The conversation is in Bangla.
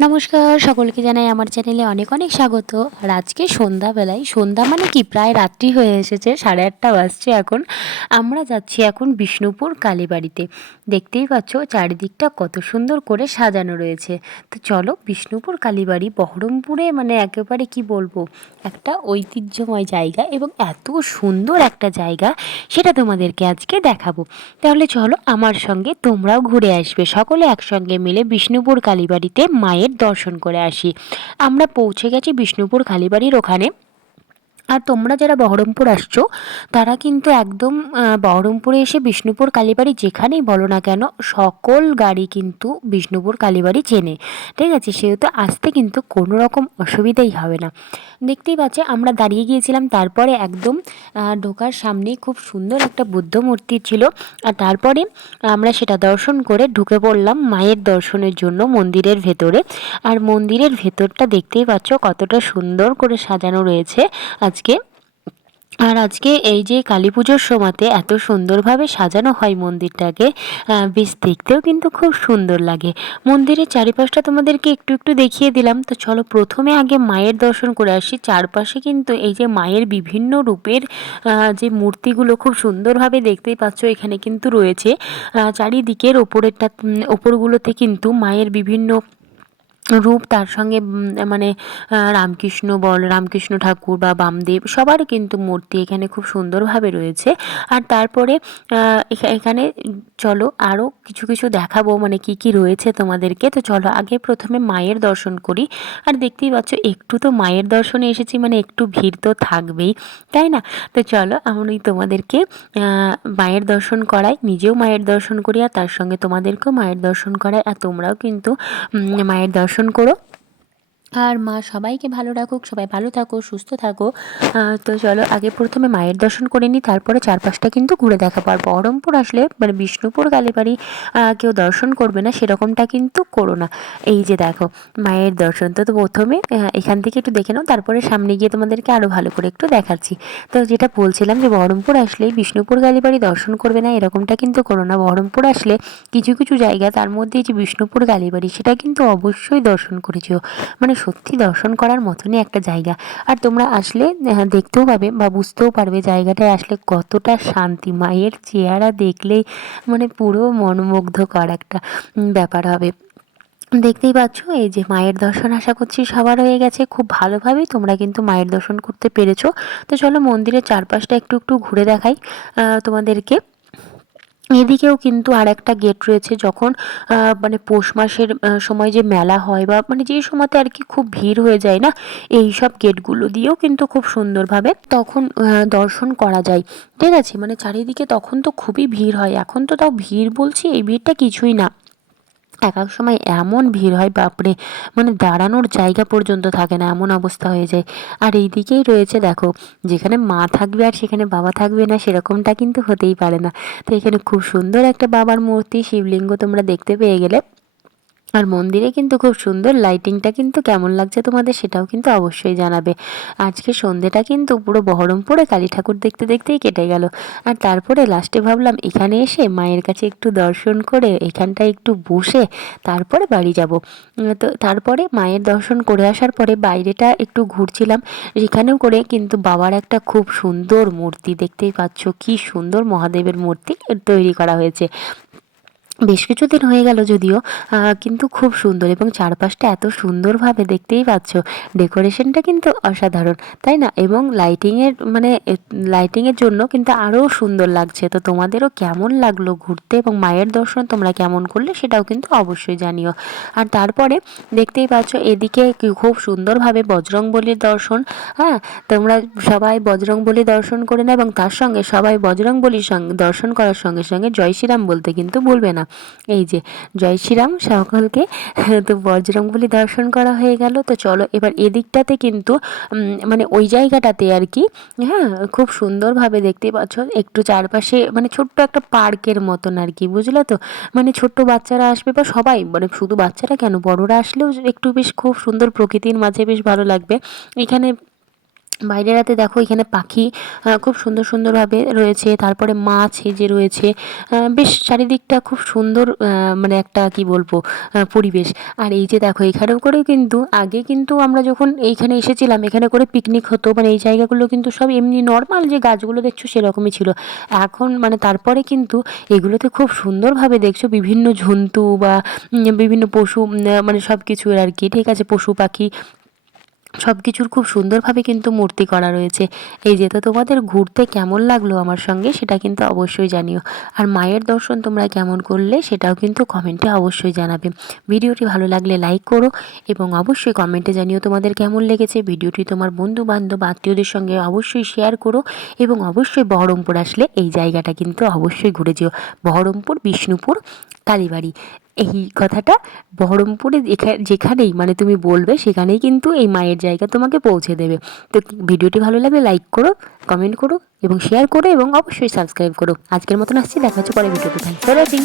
নমস্কার, সকলকে জানাই আমার চ্যানেলে অনেক অনেক স্বাগত। আর আজকে সন্ধ্যাবেলায়, সন্ধ্যা মানে কি প্রায় রাত্রি হয়ে এসেছে, 8:30 বাজছে এখন। আমরা যাচ্ছি এখন বিষ্ণুপুর কালীবাড়িতে। দেখতেই পাচ্ছ চারিদিকটা কত সুন্দর করে সাজানো রয়েছে। তো চলো, বিষ্ণুপুর কালীবাড়ি বহরমপুরে মানে একেবারে কি বলবো, একটা ঐতিহ্যময় জায়গা এবং এত সুন্দর একটা জায়গা, সেটা তোমাদেরকে আজকে দেখাবো। তাহলে চলো আমার সঙ্গে তোমরাও ঘুরে আসবে, সকলে একসঙ্গে মিলে বিষ্ণুপুর কালীবাড়িতে মায়ের দর্শন করে আসি। আমরা পৌঁছে গেছি বিষ্ণুপুর কালীবাড়ির ওখানে। আর তোমরা যারা বহরমপুর আসছো, তারা কিন্তু একদম বহরমপুরে এসে বিষ্ণুপুর কালীবাড়ি যেখানেই বলো না কেন, সকল গাড়ি কিন্তু বিষ্ণুপুর কালীবাড়ি চেনে। ঠিক আছে, সেহেতু আসতে কিন্তু কোনো রকম অসুবিধাই হবে না। দেখতেই পাচ্ছে আমরা দাঁড়িয়ে গিয়েছিলাম, তারপরে একদম ঢোকার সামনেই খুব সুন্দর একটা বুদ্ধ মূর্তি ছিল। আর তারপরে আমরা সেটা দর্শন করে ঢুকে পড়লাম মায়ের দর্শনের জন্য মন্দিরের ভেতরে। আর মন্দিরের ভেতরটা দেখতেই পাচ্ছ কতটা সুন্দর করে সাজানো রয়েছে আজকে। আর আজকে এই যে কালী পুজোর সময়তে এত সুন্দরভাবে সাজানো হয় মন্দিরটাকে, বেশ দেখতেও কিন্তু খুব সুন্দর লাগে। মন্দিরের চারিপাশটা তোমাদেরকে একটু একটু দেখিয়ে দিলাম। তো চলো প্রথমে আগে মায়ের দর্শন করে আসি। চারপাশে কিন্তু এই যে মায়ের বিভিন্ন রূপের যে মূর্তিগুলো খুব সুন্দরভাবে দেখতেই পাচ্ছ এখানে কিন্তু রয়েছে। চারিদিকের ওপরগুলোতে কিন্তু মায়ের বিভিন্ন রূপ, তার সঙ্গে মানে রামকৃষ্ণ ঠাকুর বা বামদেব সবার কিন্তু মূর্তি এখানে খুব সুন্দরভাবে রয়েছে। আর তারপরে এখানে চলো আরও কিছু কিছু দেখাবো, মানে কি কি রয়েছে তোমাদেরকে। তো চলো আগে প্রথমে মায়ের দর্শন করি। আর দেখতেই পাচ্ছ একটু তো মায়ের দর্শনে এসেছি, মানে একটু ভিড় তো থাকবেই, তাই না? তো চলো আমি তোমাদেরকে মায়ের দর্শন করাই, নিজেও মায়ের দর্শন করি আর তার সঙ্গে তোমাদেরকেও মায়ের দর্শন করাই। আর তোমরাও কিন্তু মায়ের দর্শন করো। আর মা সবাইকে ভালো রাখুক, সবাই ভালো থাকো, সুস্থ থাকো। তো চলো আগে প্রথমে মায়ের দর্শন করে নিই, তারপরে চারপাশটা কিন্তু ঘুরে দেখাবো। আর বহরমপুর আসলে মানে বিষ্ণুপুর কালীবাড়ি কেউ দর্শন করবে না সেরকমটা কিন্তু করো না। এই যে দেখো মায়ের দর্শন, তো প্রথমে এখান থেকে একটু দেখে নাও, তারপরে সামনে গিয়ে তোমাদেরকে আরও ভালো করে একটু দেখাচ্ছি। তো যেটা বলছিলাম যে বহরমপুর আসলেই বিষ্ণুপুর কালীবাড়ি দর্শন করবে না এরকমটা কিন্তু করো না। বহরমপুর আসলে কিছু কিছু জায়গা, তার মধ্যে যে বিষ্ণুপুর কালীবাড়ি, সেটা কিন্তু অবশ্যই দর্শন করেছো। মানে সত্যি দর্শন করার মতনই একটা জায়গা। আর তোমরা আসলে দেখতেও পাবে বা বুঝতেও পারবে জায়গাটায় আসলে কতটা শান্তি। মায়ের চেহারা দেখলেই মানে পুরো মনোমুগ্ধকর একটা ব্যাপার হবে। দেখতেই পাচ্ছ এই যে মায়ের দর্শন আশা করছি সবার হয়ে গেছে খুব ভালোভাবেই, তোমরা কিন্তু মায়ের দর্শন করতে পেরেছো। তো চলো মন্দিরের চারপাশটা একটু একটু ঘুরে দেখাই তোমাদেরকে। এদিকেও কিন্তু আর একটা গেট রয়েছে। যখন মানে পৌষ মাসের সময় যে মেলা হয় বা মানে যে সময়তে আর কি খুব ভিড় হয়ে যায় না, এই সব গেটগুলো দিয়েও কিন্তু খুব সুন্দরভাবে তখন দর্শন করা যায়। ঠিক আছে, মানে চারিদিকে তখন তো খুবই ভিড় হয়, এখন তো তাও ভিড় বলছি এই ভিড়টা কিছুই না। এক এক সময় এমন ভিড় হয় বাপরে, মানে দাঁড়ানোর জায়গা পর্যন্ত থাকে না, এমন অবস্থা হয়ে যায়। আর এই দিকেই রয়েছে দেখো, যেখানে মা থাকবে আর সেখানে বাবা থাকবে না সেরকমটা কিন্তু হতেই পারে না। তো এখানে খুব সুন্দর একটা বাবার মূর্তি, শিবলিঙ্গ তোমরা দেখতে পেয়ে গেলে। আর মন্দিরে কিন্তু খুব সুন্দর লাইটিংটা কিন্তু কেমন লাগছে তোমাদের সেটাও কিন্তু অবশ্যই জানাবে। আজকে সন্ধেটা কিন্তু পুরো বহরমপুরে কালী ঠাকুর দেখতে দেখতেই কেটে গেল। আর তারপরে লাস্টে ভাবলাম এখানে এসে মায়ের কাছে একটু দর্শন করে এখানটায় একটু বসে তারপরে বাড়ি যাব। তো তারপরে মায়ের দর্শন করে আসার পরে বাইরেটা একটু ঘুরছিলাম, সেখানেও করে কিন্তু বাবার একটা খুব সুন্দর মূর্তি দেখতেই পাচ্ছ, কি সুন্দর মহাদেবের মূর্তি তৈরি করা হয়েছে। বেশ কিছুদিন হয়ে গেল যদিও, কিন্তু খুব সুন্দর এবং চারপাশটা এত সুন্দরভাবে দেখতেই পাচ্ছ, ডেকোরেশনটা কিন্তু অসাধারণ, তাই না? এবং লাইটিংয়ের জন্য কিন্তু আরও সুন্দর লাগছে। তো তোমাদেরও কেমন লাগলো ঘুরতে এবং মায়ের দর্শন তোমরা কেমন করলে সেটাও কিন্তু অবশ্যই জানিও। আর তারপরে দেখতেই পাচ্ছ এদিকে খুব সুন্দরভাবে বজরংবলীর দর্শন। হ্যাঁ, তোমরা সবাই বজরংবলী দর্শন করে নাও এবং তার সঙ্গে সবাই বজরংবলীর সঙ্গে দর্শন করার সঙ্গে সঙ্গে জয় শ্রীরাম বলতে কিন্তু ভুলবে না। এই যে জয় শ্রীরাম সকলকে। তো বজরংবলী দর্শন করা হয়ে গেল। তো চলো এবার এদিকটাতে কিন্তু মানে ওই জায়গাটাতে আর কি, হ্যাঁ, খুব সুন্দরভাবে দেখতে পাচ্ছ একটু চারপাশে মানে ছোট্ট একটা পার্কের মতন আর কি, বুঝলে তো? মানে ছোট্ট বাচ্চারা আসবে বা সবাই, মানে শুধু বাচ্চারা কেন, বড়রা আসলেও একটু বেশ খুব সুন্দর প্রকৃতির মাঝে বেশ ভালো লাগবে। এখানে বাইরেরাতে দেখো এখানে পাখি খুব সুন্দর সুন্দরভাবে রয়েছে, তারপরে মাছ এই যে রয়েছে, বেশ চারিদিকটা খুব সুন্দর, মানে একটা কি বলবো পরিবেশ। আর এই যে দেখো এখানেও করেও কিন্তু আগে কিন্তু আমরা যখন এইখানে এসেছিলাম এখানে করে পিকনিক হতো, মানে এই জায়গাগুলো কিন্তু সব এমনি নর্মাল যে গাছগুলো দেখছো সেরকমই ছিল। এখন মানে তারপরে কিন্তু এগুলোতে খুব সুন্দরভাবে দেখছো বিভিন্ন জন্তু বা বিভিন্ন পশু, মানে সব কিছুর আর কি, ঠিক আছে, পশু পাখি সব কিছুর খুব সুন্দরভাবে কিন্তু মূর্তি করা রয়েছে। এই যে, তো তোমাদের ঘুরতে কেমন লাগলো আমার সঙ্গে সেটা কিন্তু অবশ্যই জানিও। আর মায়ের দর্শন তোমরা কেমন করলে সেটাও কিন্তু কমেন্টে অবশ্যই জানাবে। ভিডিওটি ভালো লাগলে লাইক করো এবং অবশ্যই কমেন্টে জানিও তোমাদের কেমন লেগেছে। ভিডিওটি তোমার বন্ধু বান্ধব আত্মীয়দের সঙ্গে অবশ্যই শেয়ার করো এবং অবশ্যই বহরমপুর আসলে এই জায়গাটা কিন্তু অবশ্যই ঘুরে যেও। বহরমপুর বিষ্ণুপুর কালীবাড়ি, এই কথাটা বহরমপুরে যেখানেই মানে তুমি বলবে সেখানেই কিন্তু এই মায়ের জায়গা তোমাকে পৌঁছে দেবে। তো ভিডিওটি ভালো লাগলে লাইক করো, কমেন্ট করো এবং শেয়ার করো এবং অবশ্যই সাবস্ক্রাইব করো। আজকের মতন আসছি, দেখা হচ্ছে পরে ভিডিওতে। Thanks for watching.